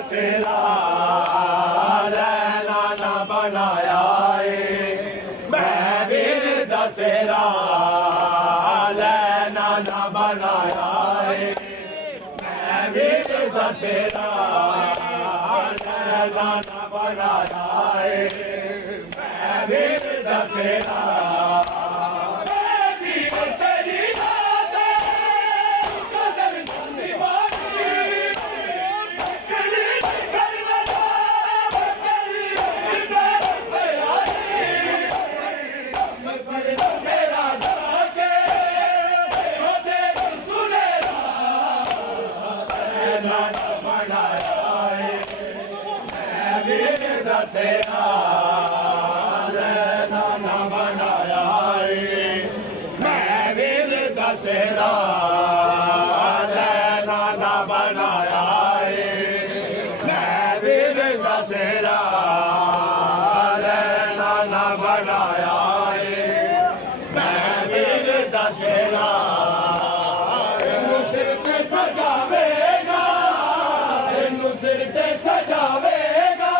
दसेरा लैला ना बनाया मैं वीर दसेरा लैला ना बनाया मैं वीर दसेरा लैला ना बनाया मैं वीर दसेरा दसेरा लैला ना बनाया मैं वीर दसेरा लैला ना बनाया मैं वीर दसेरा लैला ना बनाया मैं वीर दसेरा सिर ते सजावेगा सिर ते सजावेगा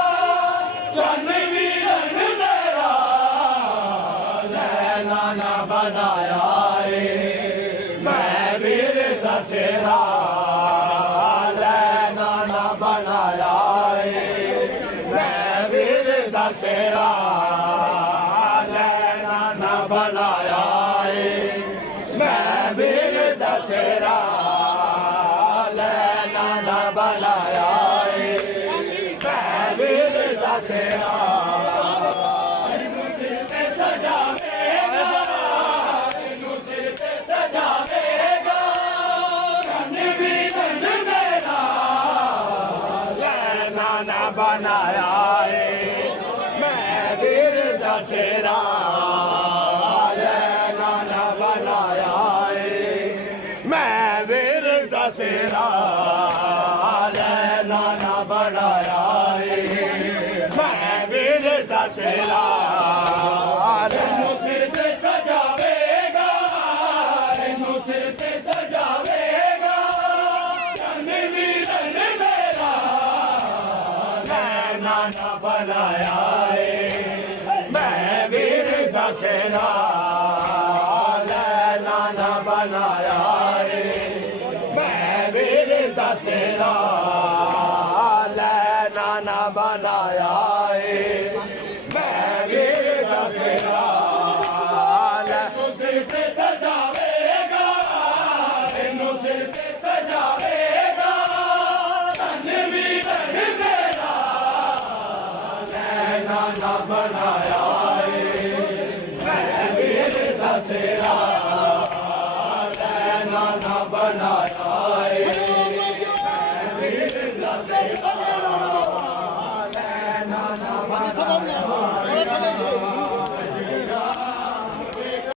ना बनाया मैं वीर दसेरा लैला ना बनाया मैं वीर दसेरा लैला ना बनाया मैं वीर दसेरा लैला ना बनाया मैं वीर दसेरा ना बनाया मैं वीर दसेरा लैला ना बनाया मैं वीर दसेरा लैला ना बनाया मैं वीर दसेरा सिर ते सजावेगा सिर ते सजावेगा ना बनाया मैं वीर दसेरा लैला ना बनाया मैं वीर दसेरा लैला ना बनाया मैं वीर दसेरा सिर ते सजावेगा सिर ते सजावेगा ना बनाया मैं वीर दसेरा लैला ना बनाया मैं वीर दसेरा लैला ना बनाया